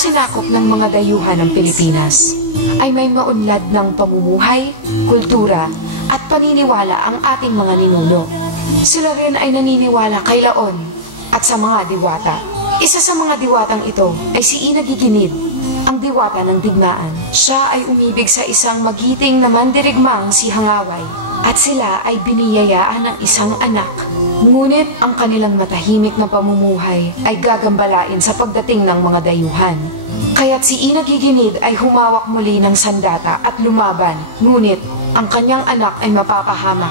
sinakop ng mga dayuhan ng Pilipinas ay may maunlad ng pamumuhay, kultura at paniniwala ang ating mga ninuno. Sila rin ay naniniwala kay Laon at sa mga diwata. Isa sa mga diwatang ito ay si Ina Giginid, ang diwata ng digmaan. Siya ay umibig sa isang magiting na mandirigmang si Hangaway at sila ay biniyayaan ng isang anak. Ngunit ang kanilang matahimik na pamumuhay ay gagambalain sa pagdating ng mga dayuhan. Kaya't si Ina Giginid ay humawak muli ng sandata at lumaban, ngunit ang kanyang anak ay mapapahamak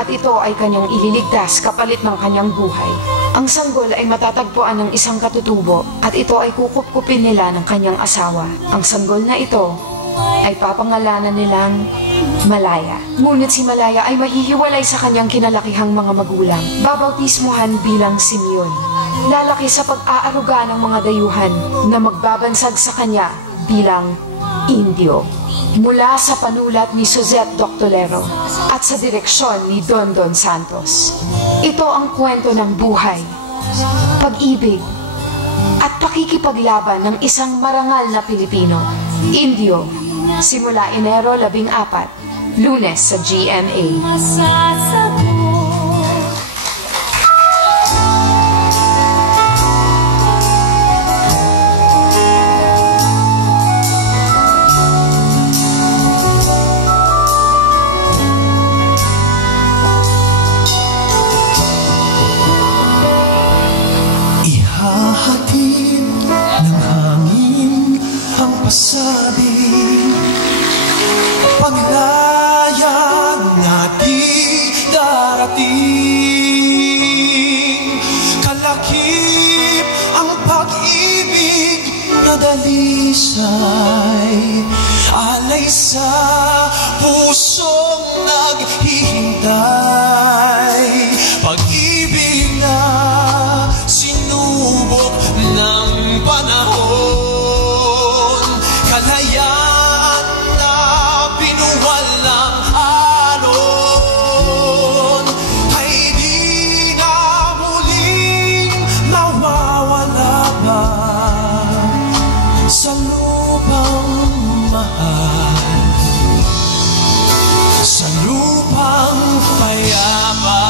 at ito ay kanyang ililigtas kapalit ng kanyang buhay. Ang sanggol ay matatagpuan ng isang katutubo at ito ay kukup-kupin nila ng kanyang asawa. Ang sanggol na ito ay papangalanan nilang Malaya. Ngunit si Malaya ay mahihiwalay sa kanyang kinalakihang mga magulang. Babautismuhan bilang Simeon. Lalaki sa pag-aaruga ng mga dayuhan na magbabansag sa kanya bilang Indio. Mula sa panulat ni Suzette Doctolero at sa direksyon ni Don Don Santos. Ito ang kwento ng buhay, pag-ibig, at pakikipaglaban ng isang marangal na Pilipino, Indio, simula Enero 14, Lunes sa GMA. Pasabi, paglayang natin darating, kalakip ang pag-ibig na dalisay, alay sa pusong naghihintay, pag-ibig na sinubok ng panahon, kalayaan na pinuwal ng alon, ay di na muling mawawala pa sa lupang mahal, sa lupang payapa.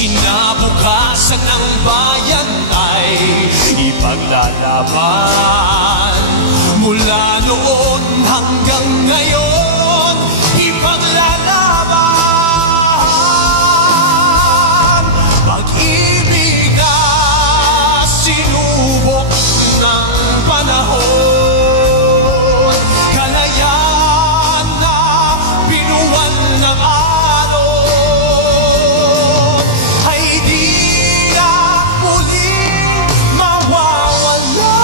Kinabukasan ng bayan ay ipaglalaban, mula noon hanggang ngayon ipaglalaban, pag-ibig na sinubok ng panahon, kalayaan na pinuwan ng alon, ay di na muling mawawala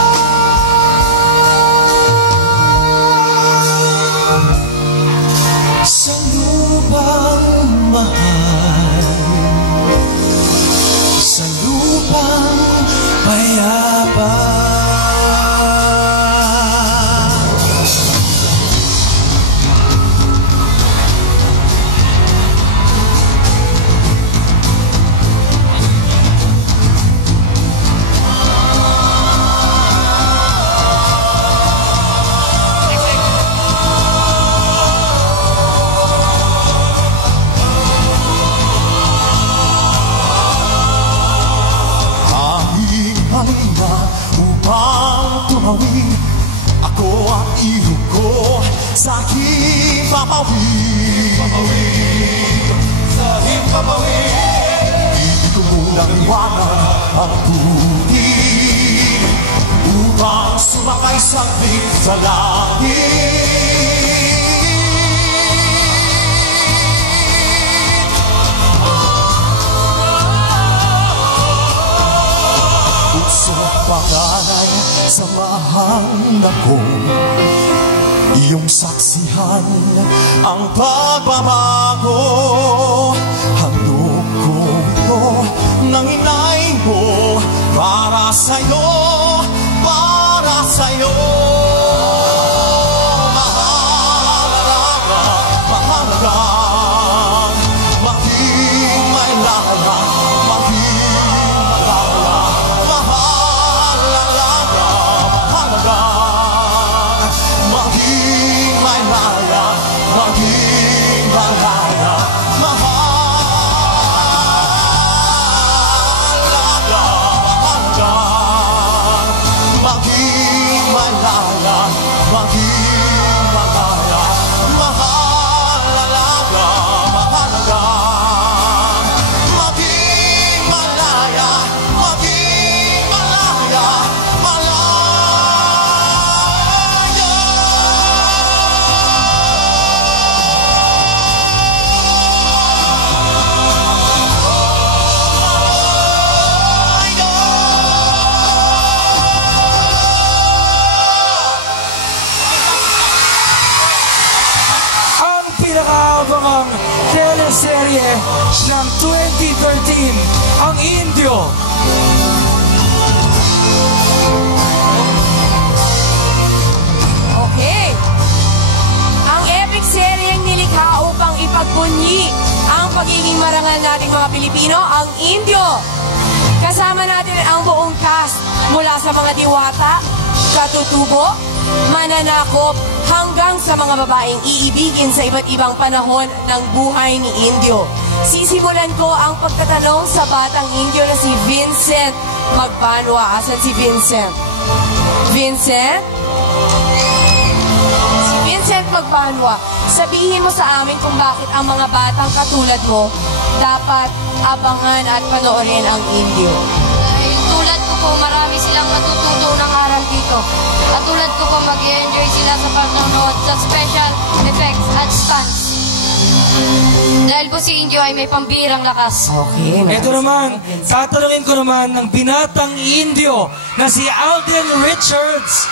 sa lupang mahal, sa lupang payapa. Ako ang ihog ko sa himpapawid, sa himpapawid. Ibig ko munang iwanan ang tubig upang sumakay saglit sa langit. Pusong panganay, samahan ako, iyong saksihan ang pagbabago. Handog ko ito ng inay mo, para sa'yo, para sa'yo. Mahalaga, mahalaga, maging may lahat, maging malala, mahalaga. teleserye ng 2013, ang Indio. Okay. Ang epic seryeng nilikha upang ipagpunyi ang pagiging marangal nating mga Pilipino, ang Indio. Kasama natin ang buong cast mula sa mga diwata, katutubo, mananakop, hanggang sa mga babaeng iibigin sa iba't ibang panahon ng buhay ni Indio. Sisimulan ko ang pagtatanong sa batang Indio na si Vincent Magbanwa. Asan si Vincent? Vincent? Si Vincent Magbanwa, sabihin mo sa amin kung bakit ang mga batang katulad mo dapat abangan at panoorin ang Indio. Dahil tulad ko po, marami silang matututo ng aral dito. At tulad ko po, mag-enjoy sila sa panonood sa special effects at stunts. Dahil po si Indio ay may pambirang lakas. Okay. Ito naman, tatanungin ko naman ng binatang Indio na si Alden Richards.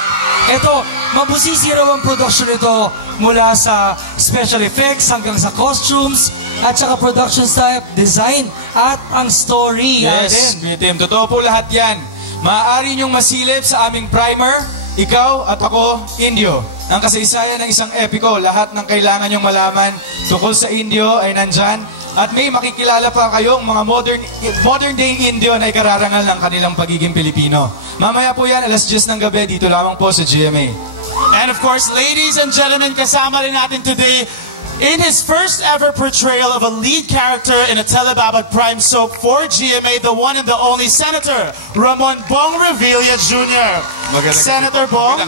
Ito, mabusisi raw ang production nito mula sa special effects hanggang sa costumes at saka production style, design at ang story. Yes, Alden. Team, totoo po lahat yan. Maaari niyong masilip sa aming primer, ikaw at ako, Indio. Ang kasaysayan ng isang epiko, lahat ng kailangan niyong malaman tungkol sa Indio ay nandyan. At may makikilala pa kayong mga modern day Indio na ikararangal ng kanilang pagiging Pilipino. Mamaya po yan, alas 10 ng gabi, dito lamang po sa GMA. And of course, ladies and gentlemen, kasama rin natin today in his first ever portrayal of a lead character in a Telebabad Prime soap for GMA, the one and the only Senator Ramon Bong Revilla Jr. Senator Bong,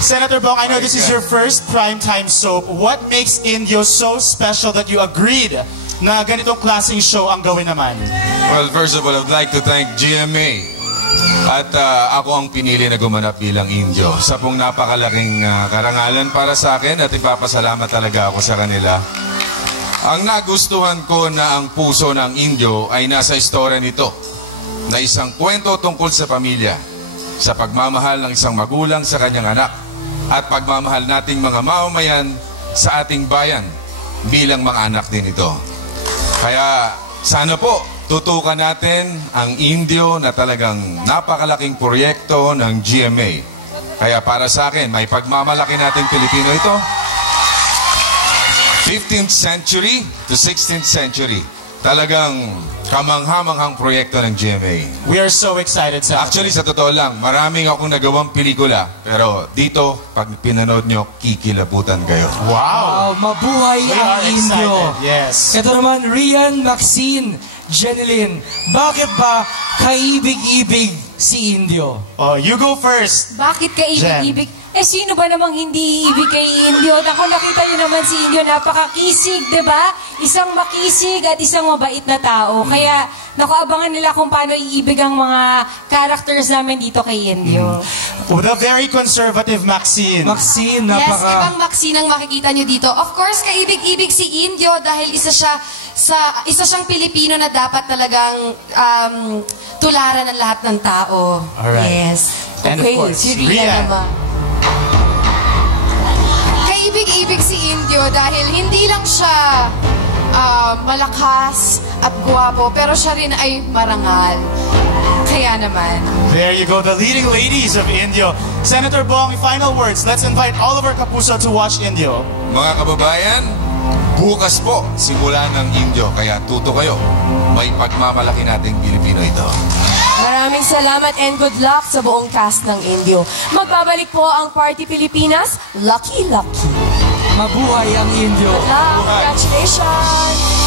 Senator Bong, I know this is your first primetime soap. What makes Indio so special that you agreed na ganitong klaseng show ang gawin naman? Well, first of all, I'd like to thank GMA. At ako ang pinili na gumanap bilang Indio. Sa pong napakalaking karangalan para sa akin at ipapasalamat talaga ako sa kanila. Ang nagustuhan ko na ang puso ng Indio ay nasa istorya nito na isang kwento tungkol sa pamilya, sa pagmamahal ng isang magulang sa kanyang anak at pagmamahal nating mga mamamayan sa ating bayan bilang mga anak din ito. Kaya sana po tutukan natin ang Indio na talagang napakalaking proyekto ng GMA. Kaya para sa akin, may pagmamalaki nating Pilipino ito. 15th century to 16th century. Talagang kamangha-manghang proyekto ng GMA. We are so excited, Senator. Actually, sa totoo lang, maraming akong nagawang pelikula. Pero dito, pag pinanood nyo, kikilabutan kayo. Wow! Mabuhay We ang are Indio. excited, yes. Ito naman, Rian Maxine Jeneline. Bakit ba kaibig-ibig si Indio? Oh, you go first. Bakit ka ibig-ibig? Eh, sino ba namang hindi ibig kay Indio? Ako, nakita niyo naman si Indio, napakakisig, di ba? Isang makisig at isang mabait na tao. Kaya, nakuabangan nila kung paano iibig ang mga characters namin dito kay Indio. With a very conservative Maxine. Maxine, Yes, napaka... ibang Maxine ang makikita nyo dito. Of course, kaibig-ibig si Indio dahil isa siyang Pilipino na dapat talagang tularan ng lahat ng tao. Alright. Yes. And of Okay, course, si Rian Rian. naman. Kaibig-ibig si Indio dahil hindi lang siya malakas at guwapo, pero siya rin ay marangal. Kaya naman. There you go, the leading ladies of Indio. Senator Bong, final words. Let's invite all of our Kapuso to watch Indio. Mga kababayan, bukas po simula ng Indio. Kaya tuto kayo. May pagmamalaki nating Pilipino ito. Maraming salamat and good luck sa buong cast ng Indio. Magbabalik po ang Party Pilipinas. Lucky, lucky. Mabuhay ang Indio. Good luck. Congratulations!